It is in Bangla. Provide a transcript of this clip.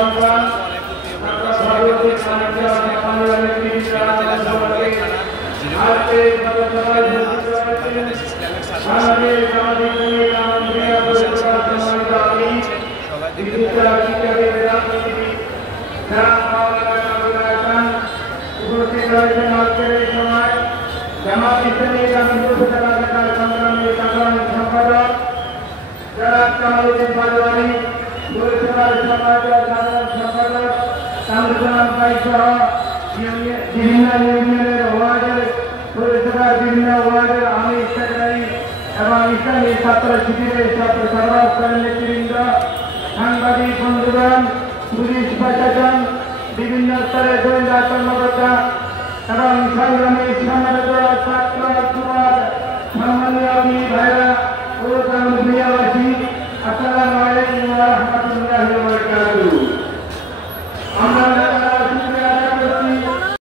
সন্তান সভাপতি জামাত ইসলামী সংগ্রামী সাধারণ সম্পাদক জনাব কামালউদ্দিন পাটোয়ারি, পৌরসভার সাধারণ সম্পাদক কামরুজ্জামান ভাই সহ বিভিন্ন ইউনিয়নের ওয়ার্ডের পৌরসভার বিভিন্ন ওয়ার্ডের আমির সেক্রেটারি এবং ইসলামী ছাত্র শিবিরের ছাত্র সর্বস্তরের নেতৃবৃন্দ, সাংবাদিক বন্ধুগণ, পুলিশ প্রশাসন, বিভিন্ন স্তরের গোয়েন্দা কর্মকর্তা এবং সংগ্রামী সমাজের ছাত্র যুবক সম্মানীয় ভাইরা